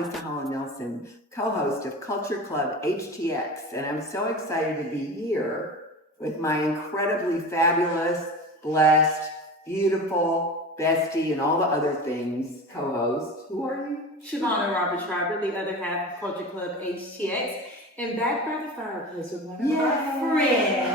Leisa Holland-Nelson, co-host of Culture Club HTX, and I'm so excited to be here with my incredibly fabulous, blessed, beautiful, bestie, and all the other things co-host. Who are you? Shavonnah Schreiber, the other half of Culture Club HTX, and back by the fireplace with one of our friends.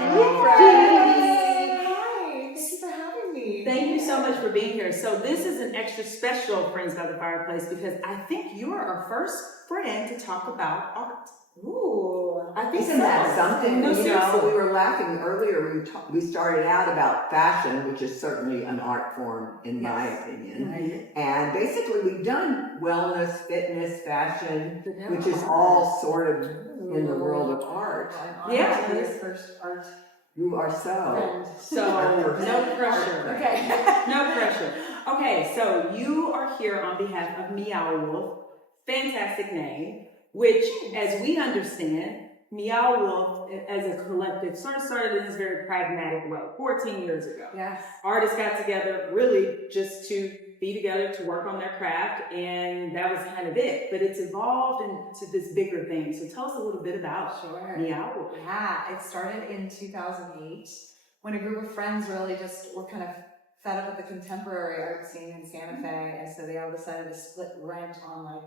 Thank you for having me. Thank you so much for being here. So this is an extra special Friends by the Fireplace because I think you are our first friend to talk about art. Ooh, I think Isn't that something? No, You know, seriously. we were laughing earlier. We started out about fashion, which is certainly an art form, in my opinion. Mm-hmm. And basically, we've done wellness, fitness, fashion, which is all sort of in the world of art. Yeah. To be your first art You are so. friend. So no pressure. Okay. No pressure. Okay, so you are here on behalf of Meow, fantastic name, which, as we understand, Meow Wolf as a collective sort of started in this very pragmatic way 14 years ago. Yes. Artists got together really just to be together to work on their craft, and that was kind of it. But it's evolved into this bigger thing. So tell us a little bit about Meow Wolf. Yeah, it started in 2008 when a group of friends really just were kind of fed up with the contemporary art scene in Santa Fe, and so they all decided to split rent on like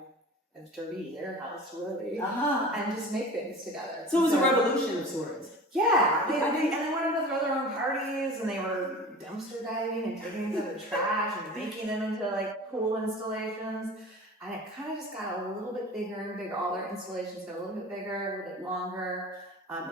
a dirty their house really, and just make things together. So it was a revolution of sorts. Yeah, and they wanted to throw their own parties, and they were dumpster diving and taking things out of the trash and making them into like cool installations. And it kind of just got a little bit bigger and bigger. All their installations got a little bit bigger, a little bit longer.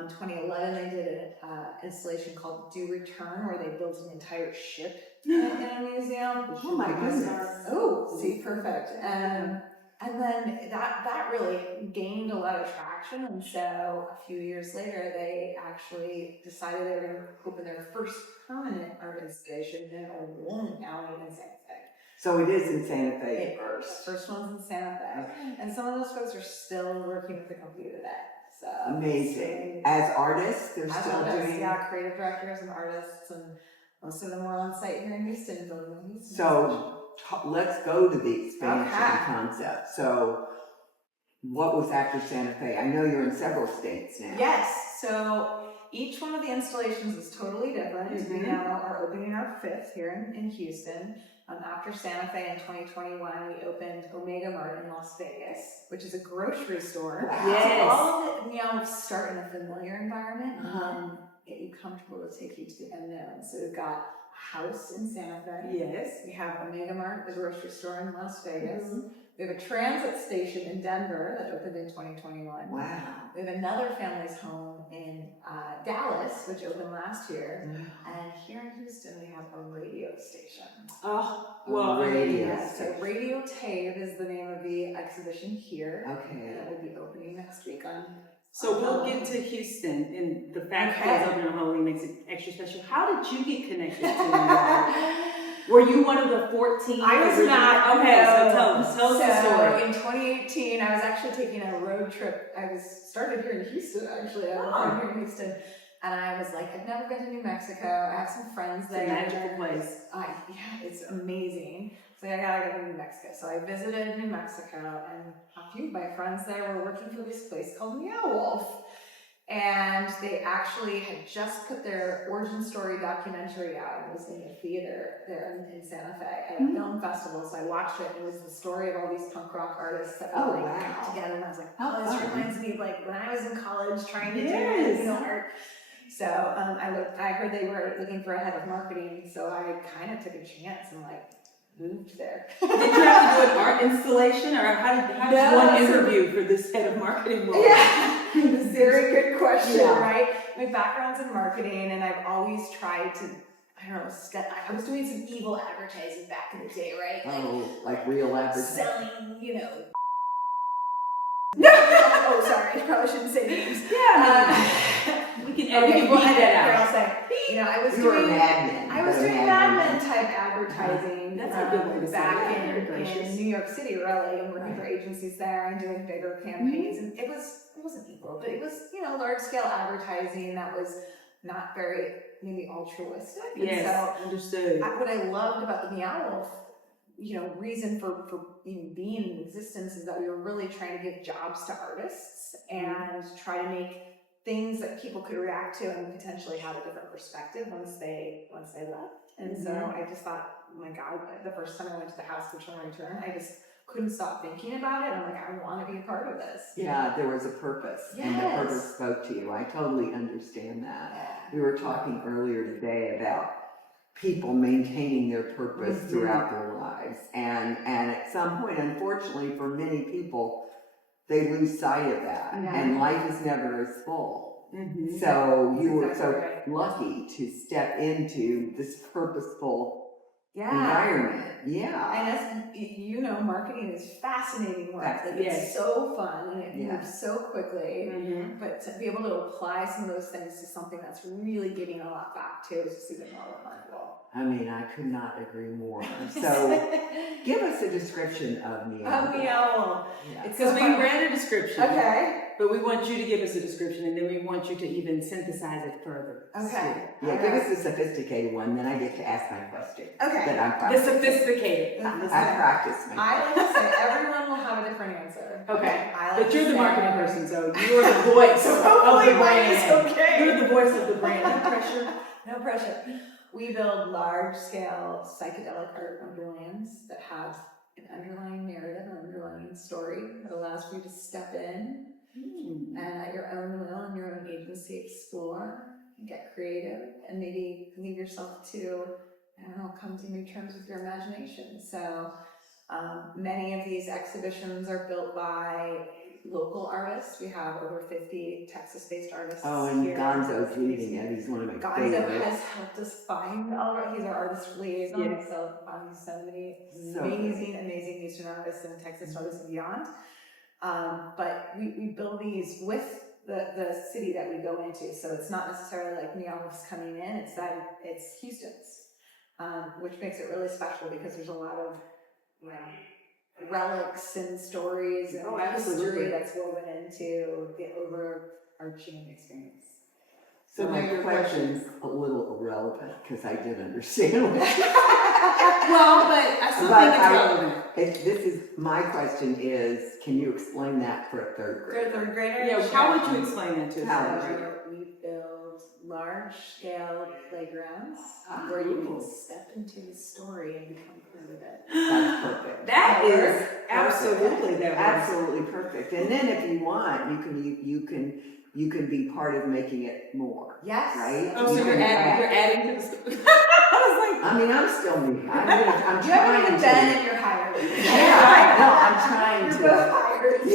In 2011, they did an installation called Do Return, where they built an entire ship in a museum. Oh my goodness. Oh, see, perfect. And then that really gained a lot of traction, and so a few years later, they actually decided they were going to open their first permanent art installation in a bowling alley in Santa Fe. So it is in Santa Fe first. The first one's in Santa Fe, Okay. and some of those folks are still working with the company today. So Amazing. As artists, they're as still artists, doing. yeah, creative directors and artists, and most of them were on site here in Houston building these. So let's go to the expansion Okay. concept. So what was after Santa Fe? I know you're in several states now. Yes, so each one of the installations is totally different. Mm-hmm. We now are opening our fifth here in Houston. After Santa Fe in 2021, we opened Omega Mart in Las Vegas, which is a grocery store. Wow. Yes. So all of it, start in a familiar environment and then get you comfortable to take you to the unknown. So we've got a house in Santa Fe. Yes. We have Omega Mart, the grocery store in Las Vegas. Mm-hmm. We have a transit station in Denver that opened in 2021. Wow. We have another family's home in Dallas, which opened last year. And here in Houston, we have a radio station. Oh, well, Radio. Yes, so Radio Tape is the name of the exhibition here. Okay. And it will be opening next week on. So we'll get to Houston, and the fact that it's open on Halloween makes it extra special. How did you get connected to Meow? Were you one of the 14? I was not. Okay, no. so tell us the story. In 2018, I was actually taking a road trip. I started here in Houston, actually. I was here in Houston. And I was like, I've never been to New Mexico. I have some friends there. It's a magical place. Yeah, it's amazing. So I gotta go to New Mexico. So I visited New Mexico, and a few of my friends there were working for this place called Meow Wolf. And they actually had just put their origin story documentary out. It was in the theater there in Santa Fe at a film festival. So I watched it. It was the story of all these punk rock artists that were got together. And I was like, oh, this reminds me of like when I was in college trying to do art. So I heard they were looking for a head of marketing. So I kind of took a chance and like moved there. Did you have to do an art installation, or how did one interview for this head of marketing role? Yeah, very good question, right? My background's in marketing, and I've always tried to, I don't know, I was doing some evil advertising back in the day, right? Like real advertising. Selling, oh, sorry, I probably shouldn't say names. We can edit that out. I was doing Mad Men type advertising. That's a good way to say back it. in New York City, really, and working for agencies there and doing bigger campaigns. And it wasn't equal, but it was, large scale advertising that was not very maybe altruistic. Yes, and so understood. what I loved about the Meow Wolf reason for even being in existence is that we were really trying to give jobs to artists and try to make things that people could react to and potentially have a different perspective once they left. And so I just thought, oh my God, the first time I went to the house to return, I just couldn't stop thinking about it. I'm like, I want to be a part of this. Yeah, there was a purpose, and the purpose spoke to you. I totally understand that. We were talking earlier today about people maintaining their purpose throughout their lives, and at some point, unfortunately, for many people, they lose sight of that, and life is never as full. So you were so lucky to step into this purposeful environment. And as you know, marketing is fascinating work. Like, it's so fun and it moves so quickly. But to be able to apply some of those things to something that's really giving a lot back to is just even more remarkable. I mean, I could not agree more. So, give us a description of Meow. Meow. It's because we read a description. Okay. But we want you to give us a description, and then we want you to even synthesize it further. Okay. Yeah, give us the sophisticated one, then I get to ask my question. Okay. That I'm The practicing. sophisticated. I practice my I like to say everyone will have a different answer. Okay. I like But you're to the say- marketing person, so you're the voice of the brand. You're the voice of the brand. No pressure. No pressure. We build large-scale psychedelic art wonderlands that have an underlying narrative, an underlying story that allows for you to step in and at your own will and your own agency explore and get creative and maybe leave yourself to, come to new terms with your imagination. So many of these exhibitions are built by local artists. We have over 50 Texas-based artists. Oh, and here. Gonzo's leading it. He's one of my Gonzo favorites. has helped us find all of it. He's our artist liaison, so finding so many amazing Houston artists and Texas artists and beyond. But we build these with the city that we go into, so it's not necessarily like Meow's coming in. It's Houston's, which makes it really special because there's a lot of relics and stories and history that's woven into the overarching experience. So my question's a little irrelevant because I did understand. Well, but I still think it's relevant. My question is, can you explain that for a third grader? Third grader? Yeah, how would you explain that to How us? would you? We build large-scale playgrounds where you can step into the story and become part of it. That's perfect. That is absolutely Absolutely perfect. And then if you want, you can be part of making it more. Yes. Right? Oh, so you're adding to the story. I mean, I'm still me. I'm You haven't even been and you're hired. No, I'm trying You're to. both hired.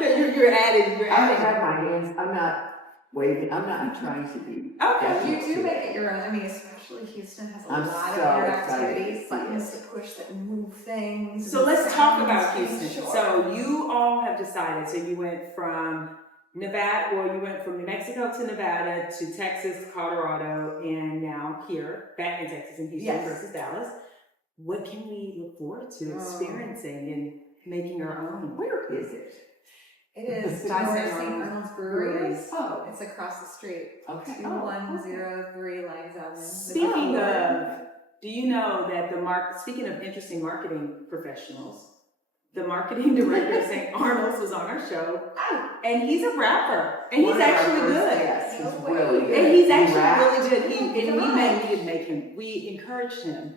No, you're adding. I haven't had my hands. I'm not waving. I'm trying to be. Okay. You do make it your own. I mean, especially Houston has a I'm lot so of interactivity, excited. buttons to push that move things. So let's talk about sounds. Houston. Sure. So you all have decided. So you went from Nevada, well, you went from New Mexico to Nevada to Texas, Colorado, and now here, back in Texas and Houston versus Dallas. What can we look forward to experiencing and making our own? Where is it? It is By North St. St. Arnold's Brewery. Oh, It's across the street. okay. 2103 Lines Avenue. Speaking of, do you know that speaking of interesting marketing professionals, the marketing director of St. Arnold's was on our show, and he's a rapper, and he's actually good. Yes, he's really good. And he's He actually rapped. really good. We encouraged him.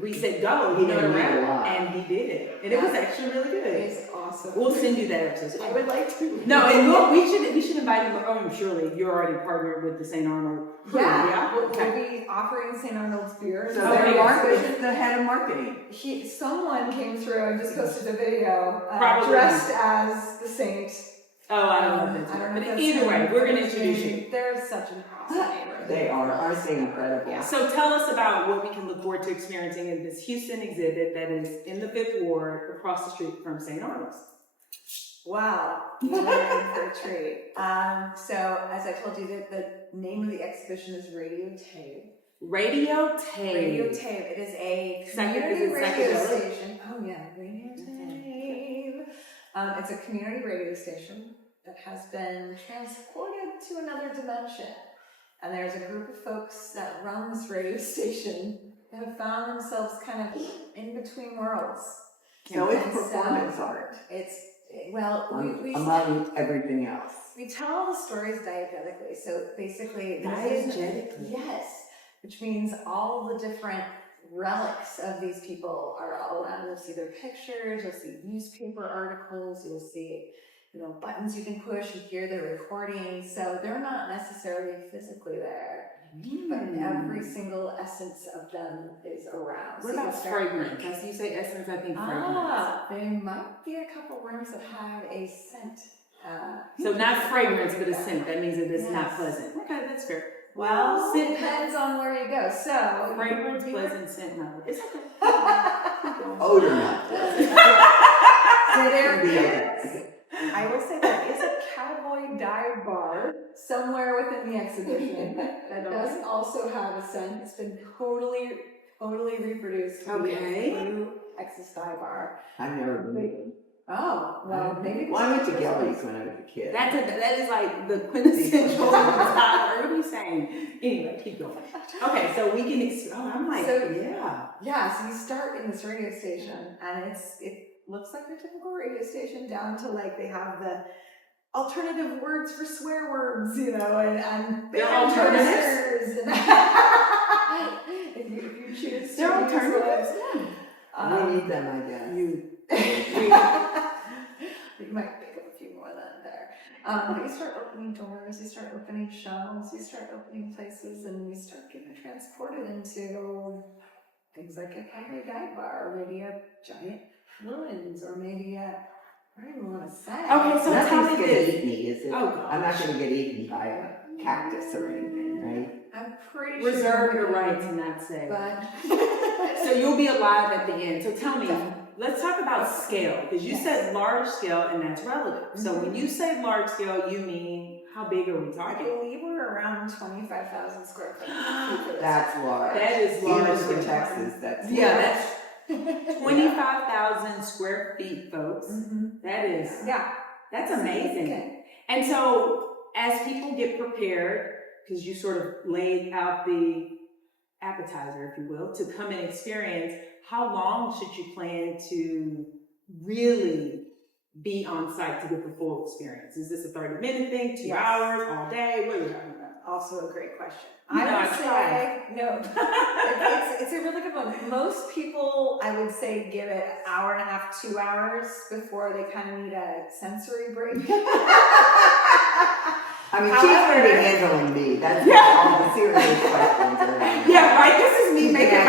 We said, go, He you know to didn't read a rap, lot. and he did it. And it was actually really good. It's awesome. We'll send you that episode. I would like to. No, and we should invite him. Oh, surely you're already partnered with the St. Arnold. Yeah, we'll Okay. be offering St. Arnold's beer. So Okay. the head of marketing. Someone came through and just posted a video Probably. dressed as the saint. Oh, I don't know if that's right. But either way, we're going to introduce you. They're such an awesome neighborhood. They aren't they incredible? Yeah. So tell us about what we can look forward to experiencing in this Houston exhibit that is in the 5th Ward across the street from St. Arnold's. Wow, you're in for a treat. So as I told you, the name of the exhibition is Radio Tape. Radio Tape. Radio Tape. It is a community radio station. Oh yeah, Radio Tape. It's a community radio station that has been transported to another dimension. And there's a group of folks that run this radio station have found themselves kind of in between worlds. So it's And performance art It's, well, we among everything else. we tell all the stories diegetically. So basically, Diegetically? yes, which means all the different relics of these people are all around. You'll see their pictures, you'll see newspaper articles, you'll see, buttons you can push and hear their recordings. So they're not necessarily physically there, but every single essence of them is around. What So about fragrance? As you say essence, I think fragrance. there might be a couple rooms that have a scent. So not fragrance, but a scent. That means that it's not Yes. pleasant. Okay, that's fair. Well, scent it depends on where you go. So fragrance, pleasant, scent, no. It's okay. Odor not. So there is, I will say there is a cowboy dive bar somewhere within the exhibition that does also have a scent. It's been totally reproduced to be Okay. a true Texas dive bar. I've never been. Oh, well, maybe. Well, I went to Gillies when I was a kid. That is like the quintessential Tyler. What are you saying? Anyway, keep going. Okay, so we can. I'm like, So- yeah. Yeah, so you start in this radio station, and it looks like your typical radio station, down to like they have the alternative words for swear words, and They're band alternatives? toasters, and if you choose They're to use alternatives. those. We need them, I guess. You might pick up a few more than there. But you start opening doors, you start opening shelves, you start opening places, and you start getting transported into things like a cowboy dive bar, or maybe a giant ruins, or maybe a, what do you want to say? Okay, so tell Nothing's me gonna this. eat me, is it? Oh, gosh. I'm not gonna get eaten by a cactus or anything, right? I'm pretty Reserve sure. your right to not say. But So you'll be alive at the end. So tell me, let's talk about scale, because you said large scale, and that's relative. So when you say large scale, you mean how big are we I talking? believe we're around 25,000 square feet. That's large. That is large. Even for Texas, that's Yeah, large. that's 25,000 square feet, folks. That is, Yeah. that's amazing. Okay. And so as people get prepared, because you sort of laid out the appetizer, if you will, to come and experience, how long should you plan to really be on site to get the full experience? Is this a 30-minute thing, 2 Yes. hours, all day? What are we talking about? Also a great question. No, I would I say, no, it's a really good one. Most people, I would say, give it an hour and a half, 2 hours before they kind of need a sensory break. I mean, she's However- gonna be handling me. That's all the serious questions are. Yeah, right. This is me making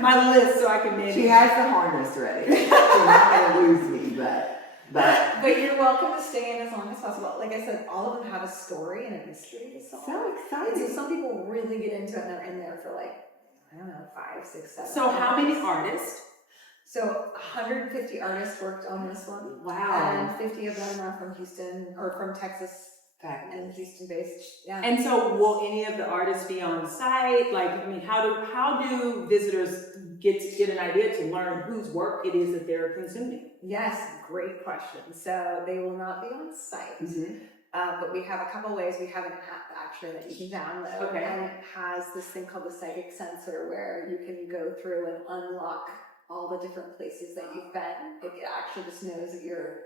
my list so I can manage. She has the harness ready. She's not gonna lose me, but But you're welcome to stay in as long as possible. Like I said, all of them have a story and a mystery to solve. so And so exciting. some people really get into it and they're in there for like, I don't know, 5, 6, 7. So how many hours. artists? So 150 artists worked on this one. Wow. And 50 of them are from Houston, or from Texas and Houston based. Yeah. And so will any of the artists be on site? Like, I mean, how do visitors get an idea to learn whose work it is that they're consuming? Yes, great question. So they will not be on site. But we have a couple ways. We have an app actually that you can download, Okay. and it has this thing called the psychic sensor where you can go through and unlock all the different places that you've been. It actually just knows that you're,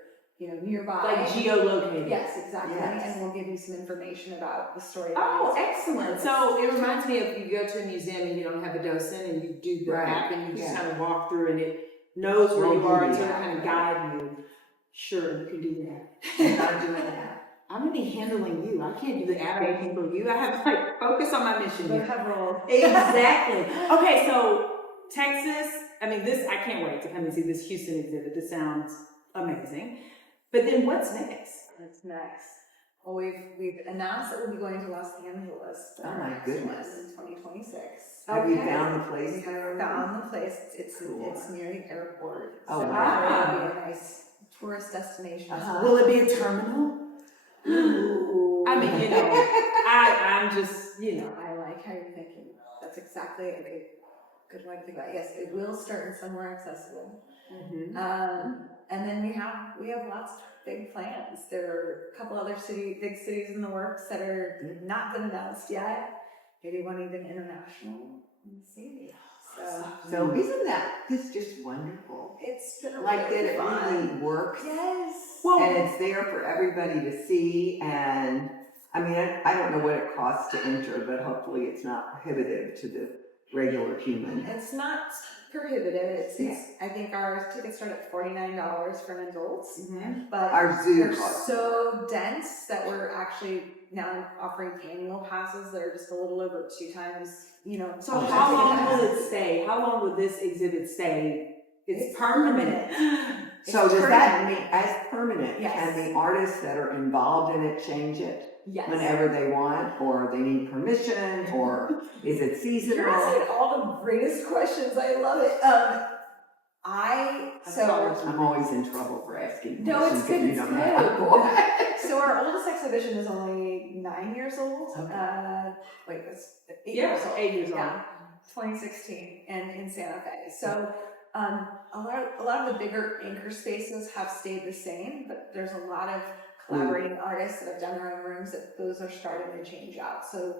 nearby. Like geolocated? Yes, exactly. Yes. And we'll give you some information about the story. Oh, excellent. So it reminds me of you go to a museum and you don't have a docent and you do the Right. app and you just Yeah. kind of walk through and it knows where We'll you do are the to app. kind of guide you. Sure, you can do that. I'm not doing that. I'm gonna be handling you. I can't do the app anything for you. I have to like focus on my mission Both here. have roles. Exactly. Okay, so Texas, I mean I can't wait to come and see this Houston exhibit. This sounds amazing. But then what's next? What's next? Well, we've announced that we'll be going to Los Angeles. Oh my goodness. In 2026. Have you Okay. found the We place? have found the place. It's Cool. it's near the airport. Oh, so wow. it'll be a nice tourist destination. Uh-huh. Will it be a terminal? Ooh. I mean, I'm just, I like how you're thinking. That's exactly a good way to think about it. Yes, it will start in somewhere accessible. And then we have lots of big plans. There are a couple other big cities in the works that are not been announced yet. Maybe one even international. Let's see. So isn't this just wonderful? It's been Like that really it fun. really works. Yes. Well, And it's there for everybody to see, and I mean, I don't know what it costs to enter, but hopefully it's not prohibitive to the regular human. It's not prohibitive. It's I think our tickets start at $49 for an adult, but Our zoo they're costs. so dense that we're actually now offering annual passes that are just a little over 2 times, so how long will it stay? How long will this exhibit stay? It's permanent. So does that mean, as permanent, Yes. can the artists that are involved in it change it Yes. whenever they want, or they need permission, or is it seasonal? You're asking all the greatest questions. I love it. I'm always in trouble for asking No, it's questions good, that you it's don't good. have. So our oldest exhibition is only 9 years old. Okay. It's 8 years old. 8 years old. Yeah, 2016, and in Santa Fe. So a lot of the bigger anchor spaces have stayed the same, but there's a lot of collaborating artists that have done their own rooms that those are starting to change out. So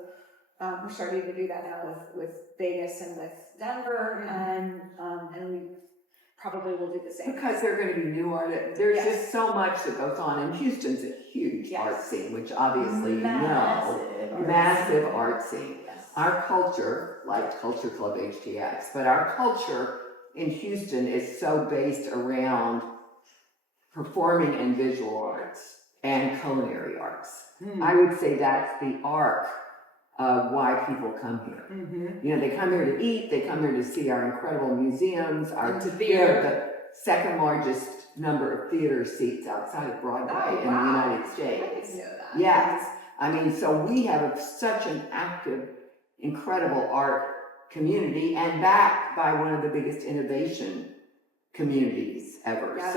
we're starting to do that now with Vegas and with Denver, and we probably will do the same. Because there are going to be new artists. There's Yes. just so much that goes on, and Houston's a huge Yes. art scene, which obviously you know. Massive Massive art scene. Yes. Our culture, like Culture Club HTX, but our culture in Houston is so based around performing and visual arts and culinary arts. I would say that's the arc of why people come here. They come here to eat, they come here to see our incredible museums, our theater. the second largest number of theater seats outside of Broadway in the United States. I didn't know that. Yes. I mean, so we have such an active, incredible art community, and backed by one of the biggest innovation communities ever. Yes.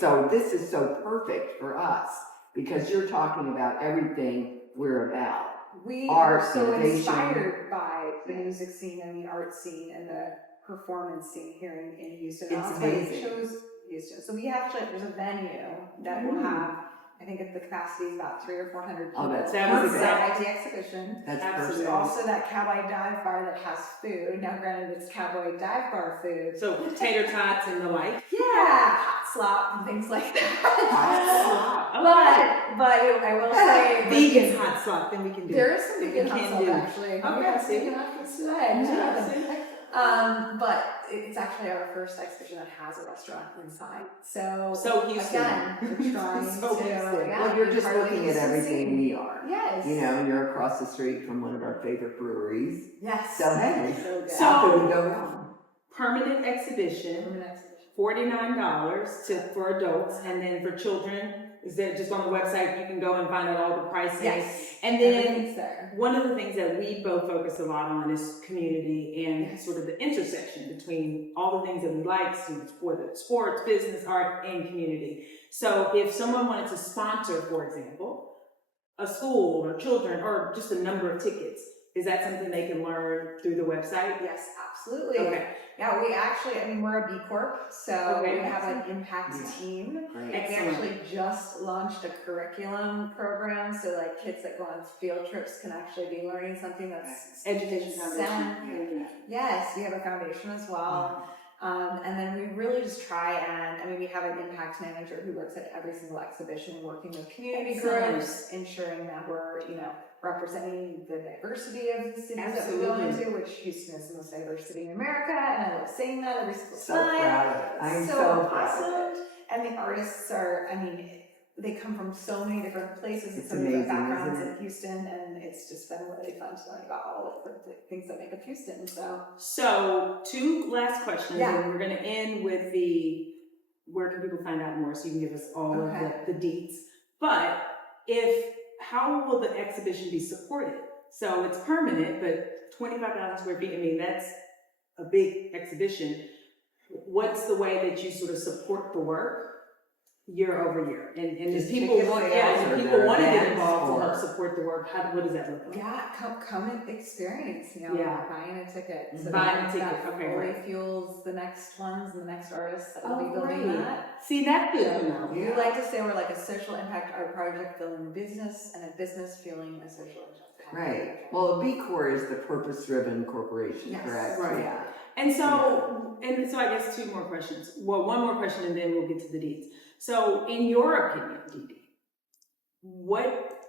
So this is so perfect for us because you're talking about everything we're about. We Art, are so innovation. inspired by the music scene and the art scene and the performance scene here in Houston. It's Also, we amazing. chose Houston. So we actually, there's a venue that will have, I think the capacity is about 300 or 400 people. Oh, that's That was perfect. at the exhibition. That's Absolutely. There's perfect. also that cowboy dive bar that has food. Now, granted, it's cowboy dive bar food. So tater tots and the like. Yeah, hot slop and things like that. Okay. But I will say, Vegan hot slop, then we can do. there is some vegan We hot can slop do. actually. Okay, We have see. vegan options today. But it's actually our first exhibition that has a restaurant inside. So Houston. again, we're trying So to. Houston. Yeah, Well, you're be just part of the looking at Houston everything scene. we are. Yes. You're across the street from one of our favorite breweries. Yes. So hey, So good. So- how could we go wrong? Permanent exhibition, From an exhibition. $49 for adults, and then for children, is that just on the website, you can go and find out all the pricing. Yes. And then Everything's there. one of the things that we both focus a lot on is community and sort of the intersection between all the things that we like, for the sports, business, art, and community. So if someone wanted to sponsor, for example, a school or children or just a number of tickets, is that something they can learn through the website? Yes, absolutely. Okay. Yeah, we actually, we're a B Corp, so Okay. we have an impact team. Great. We Excellent. actually just launched a curriculum program, so like kids that go on field trips can actually be learning something that's Education sound. Foundation. Yes, we have a foundation as well. And then we really just try and, we have an impact manager who works at every single exhibition, working with community Excellent. groups, ensuring that we're, representing the diversity of the cities that we go Absolutely. into, which Houston is the most diverse city in America, and I love saying that every single So time. proud of it. I'm so so proud of awesome. And the artists are, they come from so many different places and It's so many different amazing, backgrounds isn't in Houston, and it's just been really fun to learn about all the different things that make up Houston. So 2 last questions, Yeah. and we're going to end with where can people find out more, so you can give us all of the deets. But how will the exhibition be supported? So it's permanent, but 25,000 square feet, that's a big exhibition. What's the way that you sort of support the work year over year? And if Just people ticket want, sales if or people their want to get events involved to or- help support the work, what does that look like? Yeah, come and experience, Yeah. buying a ticket. So Buying a that ticket, okay, fully great. fuels the next ones and the next artists that will Oh, be building great. that. See, that's good to know. We like to say we're like a social impact art project building business and a business fueling a social impact. Right. Well, a B Corp is the purpose-driven corporation, Yes. correct? Right. Yeah. And so I guess two more questions. Well, one more question and then we'll get to the deeds. So in your opinion, Dee Dee, what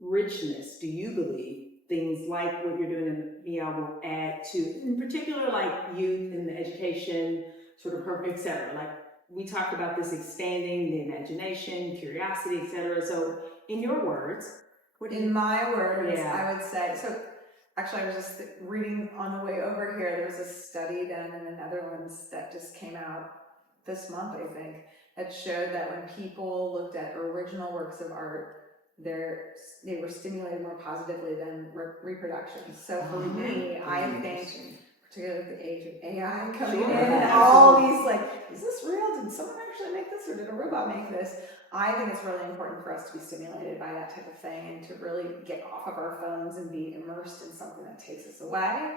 richness do you believe things like what you're doing in Meow will add to, in particular, like youth and the education, sort of program, et cetera? Like we talked about this expanding the imagination, curiosity, et cetera. So in your words, what do you... In my words, Yeah. I would say, so actually I was just reading on the way over here, there was a study done in the Netherlands that just came out this month, I think, that showed that when people looked at original works of art, they were stimulated more positively than reproductions. So for me, I think, particularly with the age of AI coming in and all these like, is this real? Did someone actually make this or did a robot make this? I think it's really important for us to be stimulated by that type of thing and to really get off of our phones and be immersed in something that takes us away.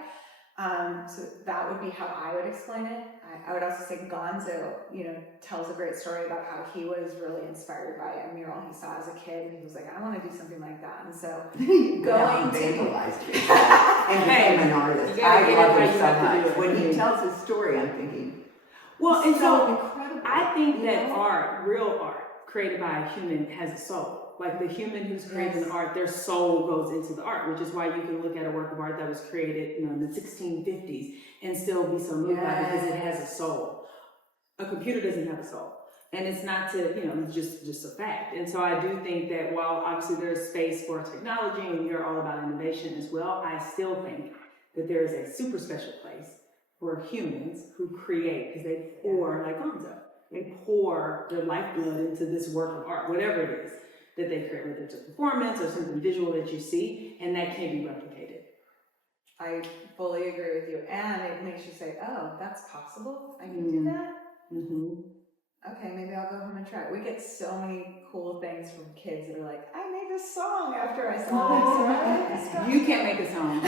So that would be how I would explain it. I would also say Gonzo, tells a great story about how he was really inspired by a mural he saw as a kid, and he was like, I want to do something like that. And so Going vandalized and became an artist. I love it so much. When he tells his story, I'm thinking, well, and so incredible. I think that art, real art, created by a human has a soul. Like the human who's creating the art, their soul goes into the art, which is why you can look at a work of art that was created, in the 1650s and still be so moved by it because it has a soul. A computer doesn't have a soul. And it's not to, it's just a fact. And so I do think that while obviously there's space for technology and you're all about innovation as well, I still think that there is a super special place for humans who create, because they pour, like Gonzo, they pour their lifeblood into this work of art, whatever it is that they create, whether it's a performance or something visual that you see, and that can't be replicated. I fully agree with you, and it makes you say, oh, that's possible? I can do that? Mm-hmm. Okay, maybe I'll go home and try it. We get so many cool things from kids that are like, I made this song after I saw this. You can't make a song.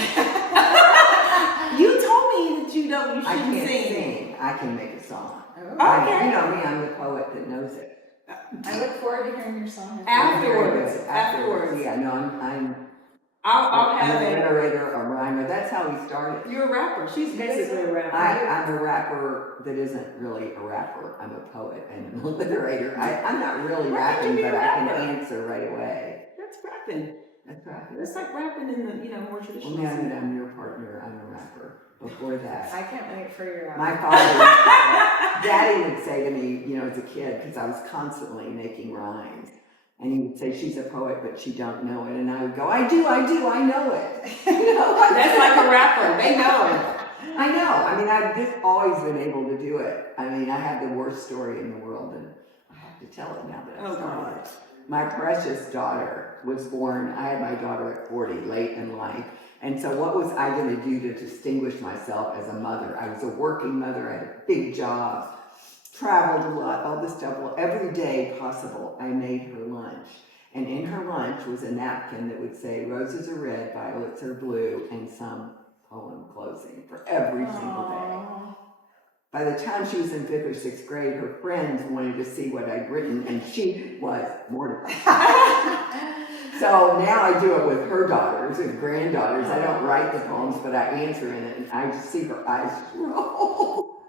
You told me that you shouldn't I can't sing. sing. I can make a song. Oh. Okay. You know me, I'm the poet that knows it. I look forward to hearing your song. Afterwards. Yeah, no, I'm I'll have a it. narrator, a rhymer. That's how we started. You're a rapper. She's basically a rapper. I'm a rapper that isn't really a rapper. I'm a poet and a literator. I'm not really Why can't you rapping, be a but I can rapper? answer right away. That's rapping. That's rapping. It's like rapping in the more traditional Well, now sense. that I'm your partner, I'm a rapper. Before that, I can't wait for your my album. father, Daddy would say to me, as a kid, because I was constantly making rhymes, and he would say, she's a poet, but she don't know it. And I would go, I do, I know it. That's like a rapper. They know it. I know. I mean, I've just always been able to do it. I mean, I have the worst story in the world, and I have to tell it now that I've started. My precious daughter was born, I had my daughter at 40, late in life. And so what was I going to do to distinguish myself as a mother? I was a working mother, I had a big job, traveled a lot, all this stuff. Well, every day possible, I made her lunch. And in her lunch was a napkin that would say, roses are red, violets are blue, and some poem closing for every single day. By the time she was in 5th or 6th grade, her friends wanted to see what I'd written, and she was mortified. So now I do it with her daughters and granddaughters. I don't write the poems, but I answer in it, and I just see her eyes roll.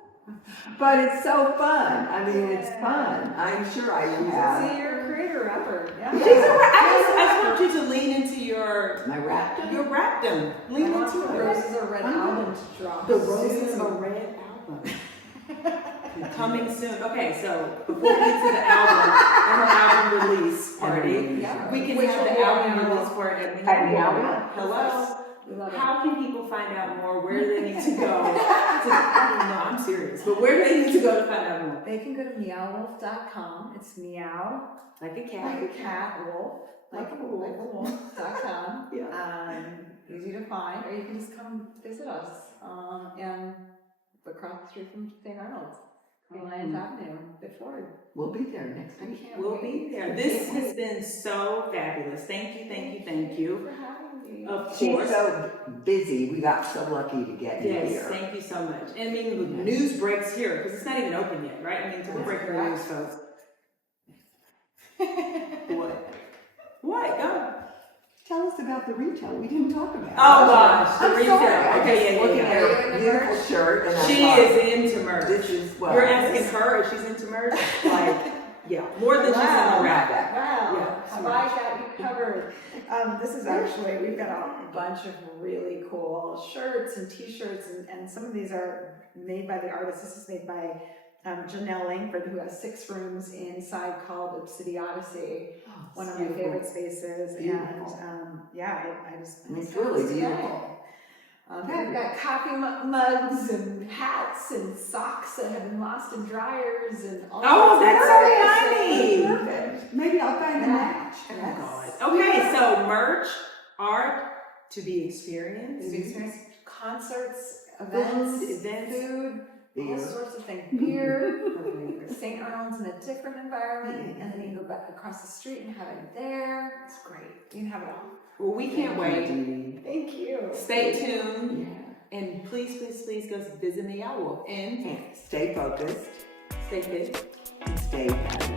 But it's so fun. I mean, it's fun. I'm sure I have. See, you're a creator rapper. Yeah. I just want you to lean into your rap. Your rapdom. Lean I want into the it. Roses Are Red album to drop. The Roses soon. Are Red album. Coming soon. Okay, so before we get to the album and her album release party, we can have the album release party at Meow. Hello. We love it. How can people find out more? Where do they need to go? I'm serious. But where do they need to go to find out more? They can go to meowwolf.com. It's meow, Like a cat. like a cat, wolf, like a wolf.com. Easy to find, or you can just come visit us and across the street from St. Arnold's. Alliance Avenue, Bedford. We'll be there next week. We'll be there. This has been so fabulous. Thank you. Thank you for having me. Of She's course. so busy. We got so lucky to get you Yes, here. thank you so much. And I mean, the news breaks here because it's not even open yet, right? I mean, so we're breaking the news, folks. What? What? Go. Tell us about the retail. We didn't talk about it. Oh gosh, the I'm retail. sorry. Okay, Looking yeah. at her beautiful shirt, and I She thought, is into merch. this is well. You're asking her if she's into merch? Like, yeah, more than she's into rap. Wow. Yeah, Have I got you covered? This is actually, we've got a bunch of really cool shirts and t-shirts, and some of these are made by the artist. This is made by Janelle Langford, who has 6 rooms inside called Obsidian Odyssey, one of my favorite spaces. Beautiful. And I just It's really beautiful. We've got coffee mugs and hats and socks that have been lost in dryers and all Oh, sorts of that's so things. funny. Perfect. Maybe I'll find a match. Yes. Okay, so merch, art to be experienced. To be experienced. Concerts, events, food, all sorts of things. Beer. St. Arnold's in a different environment, and then you go back across the street and have it there. It's great. You can have it all. Well, we can't wait. Thank you. Stay tuned. Yeah. And please go visit Meow Wolf. And Stay focused. stay fit. And stay happy.